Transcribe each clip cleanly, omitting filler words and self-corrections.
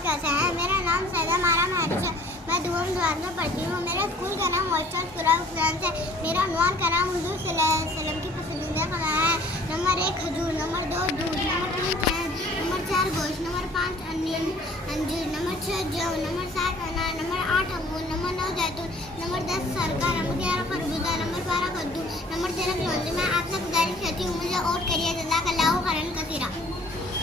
आप कैसे हैं? मेरा नाम सैदा मारा महरिश है। मैं दुआम द्वार में पढ़ती हूँ। मेरे स्कूल का नाम मॉइस्चर स्कूल ऑफ एक्सीलेंस है। मेरा उन्वान का नाम हुजूर सल्लल्लाहु अलैहि वसल्लम की पसंदीदा खाना है। नंबर 1 खजूर, नंबर 2 दूध, नंबर 3 शहद, नंबर 4 गोश्त, नंबर 5 अंजीर, नंबर 6 जौ, नंबर 7 अनार, नंबर 8 अंगूर, नंबर 9 जैतून, नंबर 10 सरका, नंबर 11 खरबूजा, नंबर 12 कद्दू, नंबर 13 कलौंजी। मैं आपसे गुजारिश करती हूँ मुझे वोट करिए। जज़ाकल्लाहु खैरन कसीरा।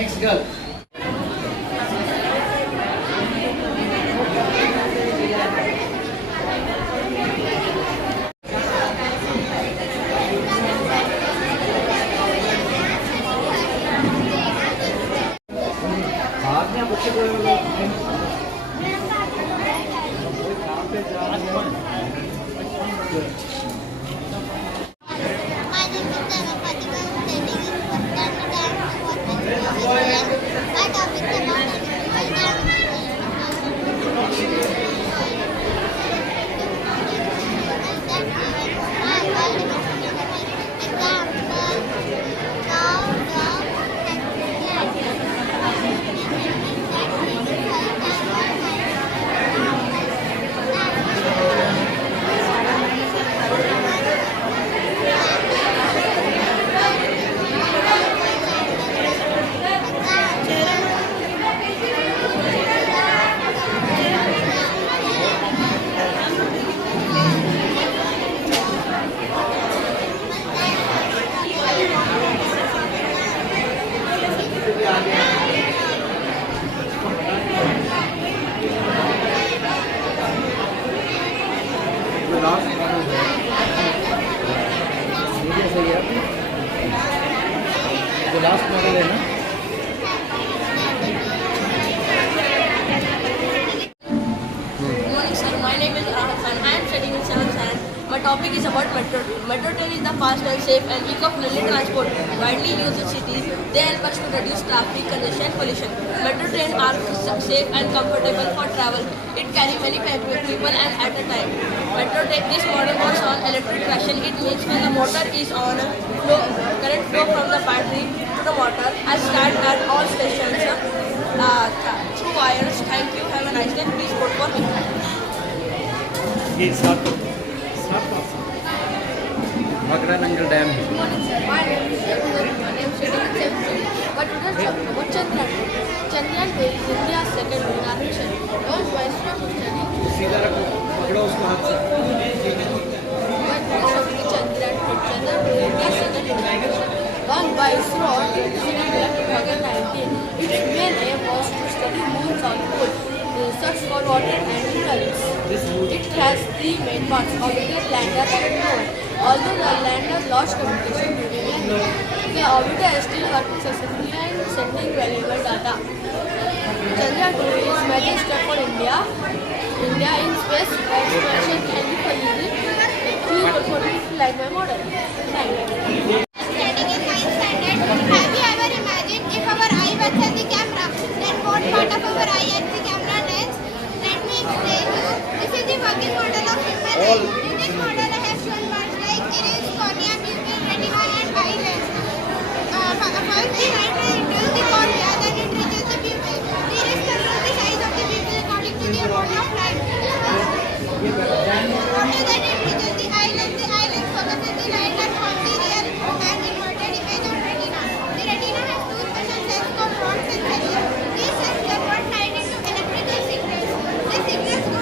Next girl. बच्चे को लास्ट मॉडल है ना। Good morning, sir. My name is Rahat Khan. I am studying in 7th standard. My topic is about metro train. Metro train is the fast and safe and eco-friendly transport widely used in cities. They help us to reduce traffic congestion and pollution. Metro trains are safe and comfortable for travel. It carries many people and at a time. Metro train, this model works on electric traction. It means when the motor is on, current flow from the battery to the motor and start at all stations through wires. Thank you. Have a nice day. Please vote for me. Bhakra Nangal Dam. Good morning, sir. My name is Shekhuddin. I am studying in 7th grade. But today's topic about Chandrayaan. Chandrayaan is India's second lunar mission. Our Viceroy was studying. सीधा रखो, पकड़ो उसको हाथ से। But today's topic is Chandrayaan. Chandrayaan is India's second lunar mission. Our Viceroy was studying in 2019. Its main aim was to study moons on pole, search for water and minerals. It has three main parts: orbiter, lander, and rover. Although the lander lost communication during the the orbiter is still working successfully and sending valuable data. Chandrayaan 2 is major step for India. India in space exploration can be for easy. Please for me like my model. Thank you. Studying in 9th standard. Have you ever imagined if our eye was at the camera, then what part of our eye at the camera lens? Let me explain you. This is the working model of human eye. In this model, I have shown parts like iris, cornea, pupil, retina, and eye lens. First, the light ray enters the cornea, then it reaches the pupil. The iris controls the size of the pupil according to the amount of light. After that, it reaches the eye lens. The eye lens focuses the light and forms the real and inverted image on retina. The retina has two special cells called rods and cells. These cells convert light into electrical signals. These signals go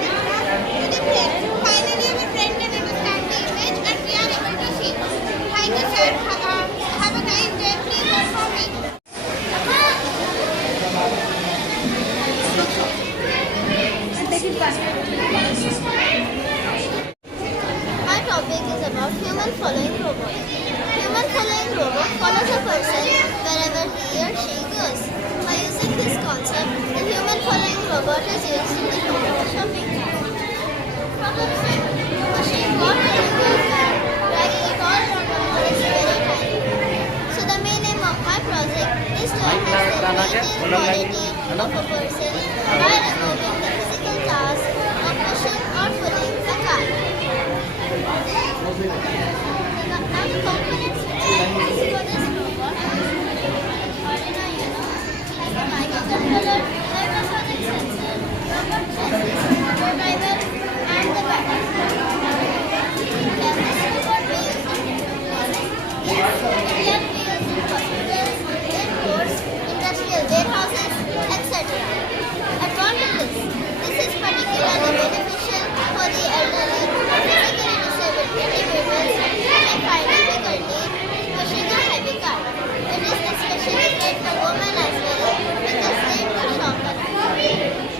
through the optic nerve to the brain. Finally, our brain can understand the image and we are able to see. Thank you, sir. Have a nice day. Please vote for me. My topic is about human following robot. Human following robot follows a person wherever he or she goes. By using this concept, the human following robot is used in the form of a shopping cart. Problem set. Machine got very good at dragging it all around the mall is very tiny. So the main aim of my project is to enhance the quality of a person by removing the physical task of pushing or pulling the cart. Now the components which I use for this robot are Arduino Uno, like a microcontroller, the elderly, physically disabled individuals may find difficulty pushing a heavy cart. It is especially great for women as well because they can shortcut.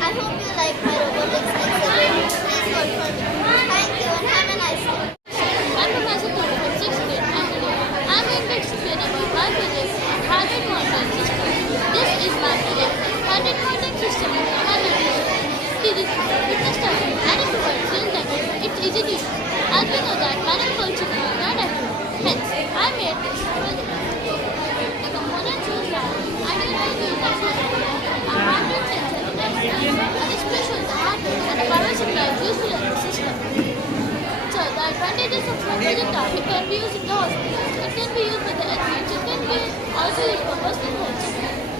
I hope you like my robotics exhibit. Please vote for me. Thank you and have a nice day. I'm Professor Tony from 6th grade Anthony. I'm going to explain about my project, Hybrid Mountain System. This is my project. Hybrid Mountain System is a manual system. It is fitness tested and it provides real-time. It's easy to use. As we know that manual culture is not accurate. Hence, I made this project. The components use that I will now use the system. A hybrid sensor a display shows the hardware and the power supply is used to run the system. So the advantages of my project are it can be used in the hospital, it can be used with the athletes, it can be also used for personal health.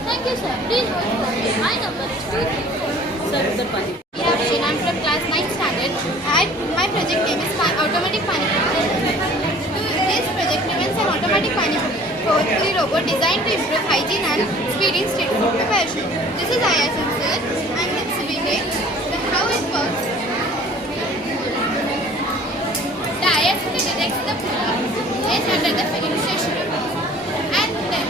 Thank you sir. Please vote for me. My number is 234. Sir, Good afternoon. I'm from class 9th standard. My project name is Automatic Pani Puri. This project prevents an automatic pani puri robot designed to improve hygiene and speed in street food preparation. This is IR sensor and let's relate how it works. The IR sensor detects the food placed under the filling station. And then,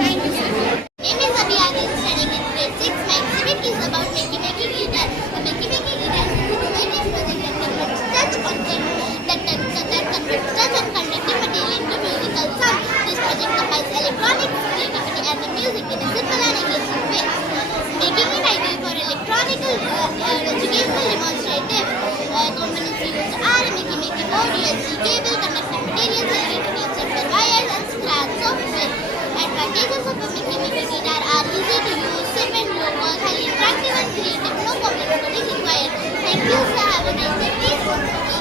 thank you sir. My name is Abhiyani, studying in grade 6. My exhibit is about Makey Makey Guitar. The Makey Makey Guitar is an innovative project that converts touch and conductive material into musical sound. This project combines electronics, creativity and the music in a simple and engaging way. Making it ideal for educational demonstrative components used are Makey Makey board, USB cable, conductive materials, LED sensor wires and scratch software. Advantages of a Makey Makey guitar are easy to use, safe and low cost, highly interactive and creative, no complex coding required. Thank you sir, have a nice day. Please vote for me.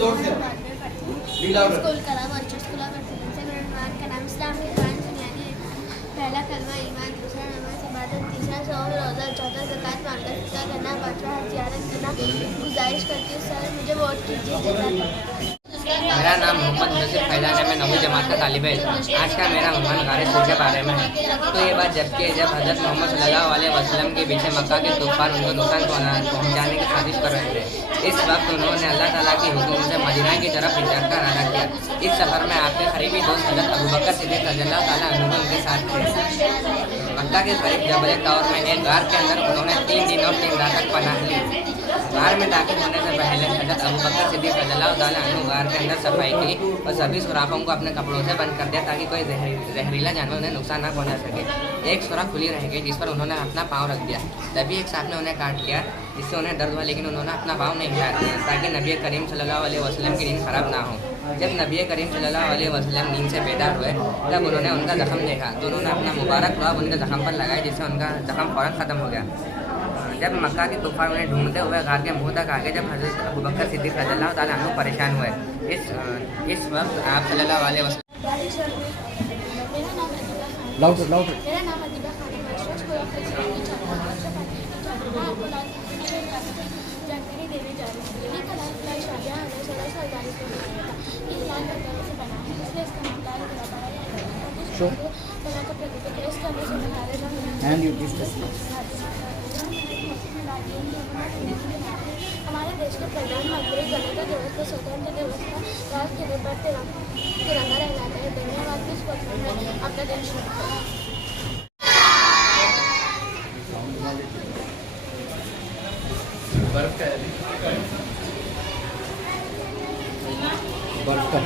जोर से लीला स्कूल कला बच्चों स्कूल से मेरे का नाम इस्लाम के कुरान सुनियानी है। पहला कलमा ईमान, दूसरा नमाज इबादत, तीसरा सौम रोज़ा, चौथा ज़कात मांगना फिक्र करना, पाँचवा जियारत करना। गुजारिश करती हूँ सर मुझे वोट कीजिए। मेरा नाम मोहम्मद नसीर फैजान है। मैं 9वीं जमात का तालिब है। आज का मेरा मेहमान गारे के बारे में है। तो ये बात जब हज़रत मोहम्मद सल्लल्लाहु अलैहि वसल्लम के पीछे मक्का के तूफान उनको नुकसान पहुँचाने की साजिश कर रहे थे। इस वक्त उन्होंने अल्लाह ताला की हुक्म से मदीना की तरफ हिजरत का इरादा किया। इस सफ़र में आपके करीबी दोस्त हज़रत अबू बकर सिद्दीक़ रज़ियल्लाहु ताला अन्हु उनके साथ थे। मक्का के करीब जबल तौर में एक गार के अंदर उन्होंने 3 दिन और 3 रात तक पनाह ली। गार में दाखिल होने से पहले हज़रत अबू बकर सिद्दीक़ रज़ियल्लाहु ताला अन्हु गार के अंदर सफाई की और सभी सुराखों को अपने कपड़ों से बंद कर दिया ताकि कोई जहरीला जानवर उन्हें नुकसान न पहुंचा सके। एक सुराख खुली रह गई जिस पर उन्होंने अपना पाँव रख दिया। तभी एक सांप ने उन्हें काट लिया जिससे उन्हें दर्द हुआ, लेकिन उन्होंने अपना पाँव नहीं हिलाया ताकि नबी करीम सल्लल्लाहु अलैहि वसल्लम की नींद खराब ना हो। जब नबी करीम सल्लल्लाहु अलैहि वसल्लम नींद से बेदार हुए तब उन्होंने उनका जख्म देखा तो उन्होंने अपना मुबारक रुआब उनके जख्म पर लगाया जिससे उनका जख्म फ़ौरन ख़त्म हो गया। जब मक्का के तूफान उन्हें ढूंढते हुए गार के मुंह तक आ गए, जब हज़रत अबू बकर सिद्दीक़ रज़ियल्लाहु ताला अन्हु परेशान हुए। इस वक्त आप सल्लल्लाहु अलैहि वसल्लम मेरा नाम अदीबा खानम है। स्कूल ऑफ एक्सीलेंस जानकारी देने जा रही हूँ। ये कलाम फ्लाई शाहजहाँ ने 1648 में बनाया था। ये लाल पत्थरों से बना है इसलिए इसका नाम लाल किला पड़ा है। कला का प्रतीक है। इसका नाम सुनहरे हमारे देश के प्रधानमंत्री गणतंत्र दिवस को स्वतंत्र दिवस का लाल किले पर तिरंगा लहराते हैं। धन्यवाद। इस वक्त में अपना दिन शुरू करें। बर्फ का बर्फ का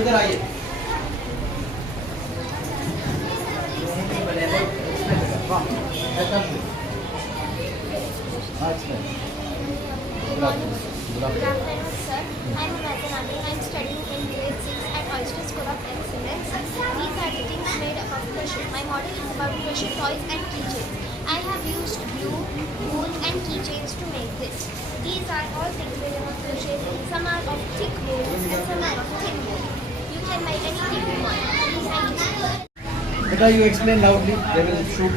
इधर आइए। studying in grade 6 at Oyster School of Excellence. These are the things made up of crochet. My model is about crochet toys and keychains. I have used glue, wool and keychains to make this. These are all things made up of crochet. Some are of thick wool and some are of thin wool. You can make anything you want. Thank you. Beta, you explain loudly. They will shoot.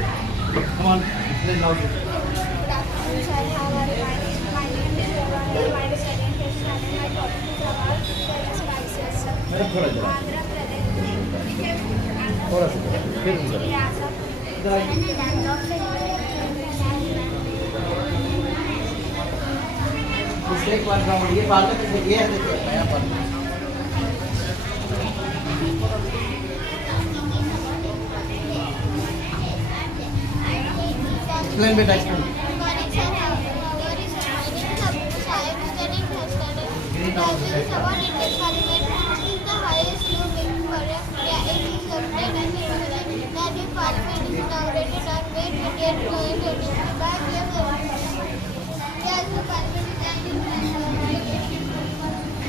Come on, explain loudly. Good afternoon, sir. How are you? My name is Ravana. My studying is studying. My topic is about terrace spices. Madam थोड़ा जरा Andhra Pradesh. थोड़ा सा फिर जरा mistake one round ये बात है ये है यहाँ पर एक्सप्लेन बेटा explain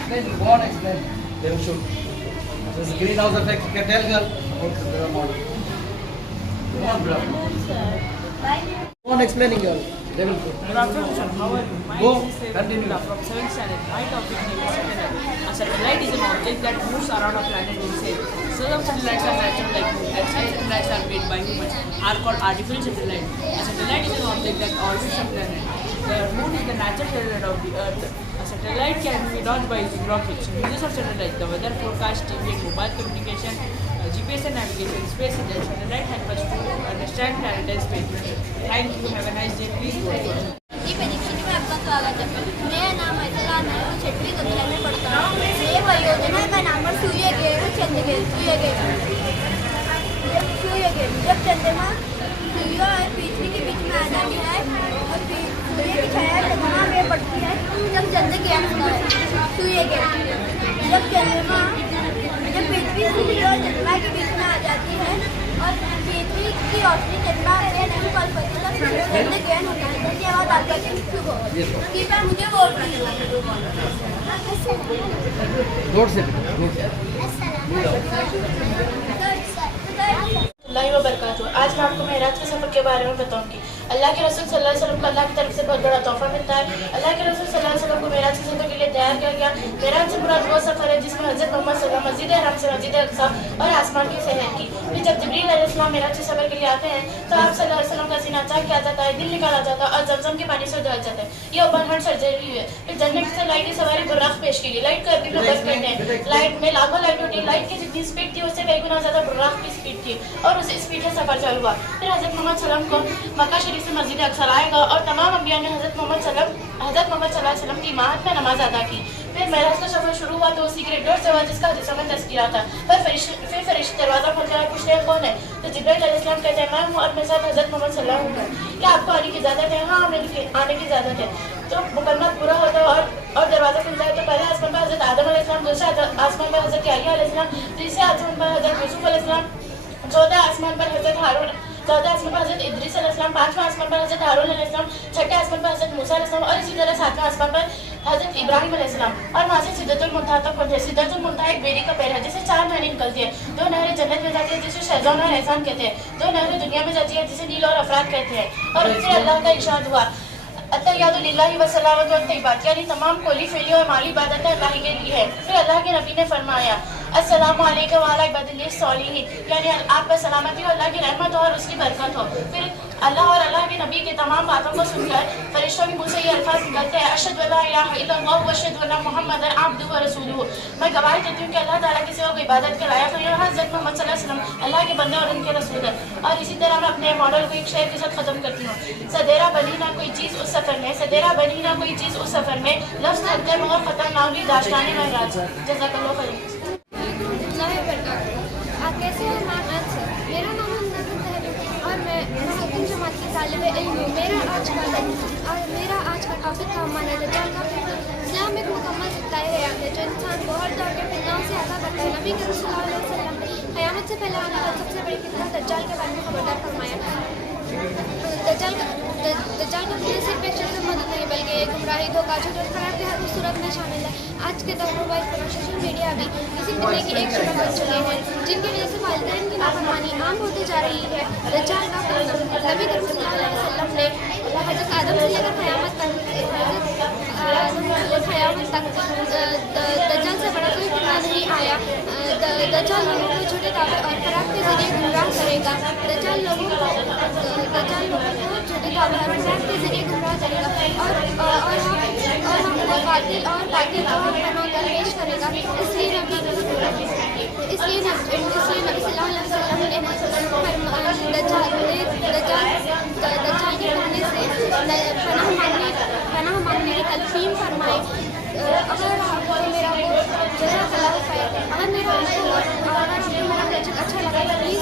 Explain, go on, explain. They will shoot. This is greenhouse effect. You can tell girl about the model. Go on, bro. Go on, explaining girl. They will shoot. Good afternoon, sir. How are you? My Go, name is continue. Sevilla from 7th standard. My topic name is satellite. A satellite is an object that moves around a planet in space. Some satellites are natural like moon, and some satellites are made by humans, are called artificial satellites. A satellite is an object that orbits a planet. The moon is the natural satellite of the Earth. A satellite can be launched by using rockets. Uses of satellites: the weather forecast, TV and mobile communication, GPS and navigation, space agents. Satellite help us to understand planet and space. Thank you. Have a nice day. Please go ahead. जी परीक्षा में आपका स्वागत है। मेरा नाम अजला है और छठवीं कक्षा में पढ़ता हूँ। ये परियोजना का नाम है सूर्य ग्रहण चंद्र ग्रहण सूर्य ग्रहण। जब चंद्रमा सूर्य और पृथ्वी के बीच में आ जाती है और सूर्य की छाया चंद्रमा में पड़ती है तब चंद्र ग्रहण होता है। सूर्य ग्रहण जब पृथ्वी सूर्य और चंद्रमा के बीच में आ जाती है और पृथ्वी की रोशनी चंद्रमा में नहीं पड़ पाती तब चंद्र ग्रहण होता है। धन्यवाद आपका दिन शुभ हो। कृपया मुझे वोट दीजिए। जोर से जोर से आज मैं आपको मेराज के सफ़र के बारे में बताऊंगी। अल्लाह के रसूल सल्लल्लाहु अलैहि वसल्लम को अल्लाह की तरफ से बहुत बड़ा तोहफा मिलता है। अल्लाह के रसूल सल्लल्लाहु अलैहि वसल्लम को मेराज के सफ़र के लिए तैयार किया गया। मेराज से मुराद वो सफ़र है जिसमें हज़रत मोहम्मद सल्लल्लाहु अलैहि वसल्लम मस्जिद हराम से मस्जिद अक़सा और आसमान की सैर की। फिर जब जिब्रील अलैहिस्सलाम मेराज के सफ़र के लिए आते हैं तो आप सल्लल्लाहु अलैहि वसल्लम का सीना चाक किया जाता है, दिल निकाला जाता है और जमजम के पानी से धुला जाता है। ये ओपन हार्ट सर्जरी है। फिर जन्नत से लाइट की सवारी बुर्राक पेश की गई। लाइट को अरबी में बर्फ कहते हैं। लाइट में लाखों लाइट होती है। लाइट की जितनी स्पीड थी उससे कई गुना ज़्यादा बुर्राक की स्पीड थी और उस स्पीड से सफ़र चालू हुआ। फिर हज़रत मोहम्मद सल्लम को मक्का शरीफ से मस्जिद अक़सा लाएगा और तमाम अंबिया ने हज़रत मोहम्मद सल्लल्लाहु अलैहि वसल्लम की इमारत में नमाज अदा की। फिर मेराज का सफ़र शुरू हुआ तो उसी के डोर से हुआ जिसका हदीसों में तज़किरा था। फिर फरिश्ते दरवाज़ा खोलकर पूछते हैं कौन है, तो जिब्रील अलैहिस्सलाम कहते हैं मैं हूँ और मेरे साथ हज़रत मोहम्मद सल्लल्लाहु अलैहि वसल्लम हूँ। क्या आपको आने की इजाज़त है? हाँ, मेरी आने की इजाज़त है। तो मुकम्मल पूरा होता है और दरवाज़ा खुलता है तो पहले आसमान पर हज़रत आदम अलैहिस्सलाम, दूसरे आसमान पर हज़रत याह्या अलैहिस्सलाम, तीसरे आसमान पर हज़रत यूसुफ अलैहिस्सलाम, चौथे आसमान पर हज़रत हारून, चौथे आसमान पर हज़रत इद्रीस अलैहिस्सलाम, पाँचवें आसमान पर हज़रत हारून अलैहिस्सलाम, छठे आसमान पर हज़रत मूसा अलैहिस्सलाम और इसी तरह सातवें आसमान पर हज़रत इब्राहिम अलैहिस्सलाम। और वहाँ से सिदरतुल मुंतहा तक पहुँचे। सिदरतुल मुंतहा एक बेरी का पेड़ है जिसे 4 नहरें निकलती है। 2 नहरें जन्नत में जाती है जिसे शहजान और एहसान कहते हैं। 2 नहरें दुनिया में जाती है जिसे नील और अफराद कहते हैं। और उससे अल्लाह का इरशाद हुआ अत्तहियातु लिल्लाहि व सलावतु व तय्यबात, यानी तमाम कोली फेली और माली इबादतें अल्लाह के लिए है। फिर अल्लाह के नबी ने फरमाया अस्सलामु अलैका व अला इबादिल्लाहि सॉलिहीन, यानी आप पर सलामती हो, अल्लाह की रहमत हो और उसकी बरकत हो। फिर अल्लाह और अल्लाह के नबी की तमाम बातों को सुनकर फरिश्तों के मुँह से ये अल्फाज निकलते हैं अशहदु अल्ला इलाहा इल्लल्लाह व अशहदु अन्ना मुहम्मदन अब्दुहु व रसूलुहु, मैं गवाही देती हूँ कि अल्लाह ताला की सिवा कोई इबादत के लायक नहीं है, हज़रत मोहम्मद सल्लल्लाहु अलैहि वसल्लम अल्लाह के बंदे और उनके रसूल हैं। और इसी तरह मैं अपने मॉडल को एक शेर के साथ ख़त्म करती हूँ। सदेरा बनी ना कोई चीज़ उस सफ़र में, सदेरा बनी ना कोई चीज़ उस सफ़र में, लफ्ज़ थकते मगर खतरनाक भी दास्ताने महराज। जज़ाकल्लाहु खैर। आप कैसे हैं? Ma'am answer. मेरा नाम और मैं 7वीं जमात की तालिबे इल्म हूँ। मेरा आज का टॉपिक था हमारा दज्जाल का फितना। इस्लाम एक मुकम्मल सिताए हयात है जो इंसान को हर दौर के फितनाओं से आगाह करता है। नबी करीम सल्लल्लाहु अलैहि वसल्लम ने क़यामत से पहले आने वाली सबसे बड़ी फितना दज्जाल के बारे में खबरदार फरमाया। दज्जाल का मतलब सिर्फ एक शख्स मदद नहीं बल्कि गुमराही धोखा झूठ और खराब की हर उस सूरत में शामिल है। आज के दौर मोबाइल फोन और सोशल मीडिया भी इसी फितने की एक शक्ल बन चुके हैं, जिनकी वजह से वालिदैन की नाफरमानी आम होती जा रही है। दज्जाल का नबी करीम सल्लल्लाहु अलैहि वसल्लम ने हज़रत आदम से लेकर क़यामत तक दज्जाल से बड़ा कोई फितना नहीं आया। दज्जाल लोगों को झूठे दावे और खराब के जरिए गुमराह करेगा। दज्जाल लोगों को झूठे दावे और खराब के जरिए गुमराह करेगा और हमको बातिल को हक बनाकर पेश करेगा। इसलिए नबी सल्लल्लाहु अलैहि वसल्लम ने दज्जाल के कहने से पनाह मांगने की तलकीन फरमाई। अगर आपको मेरा प्रोजेक्ट अच्छा लगा तो प्लीज़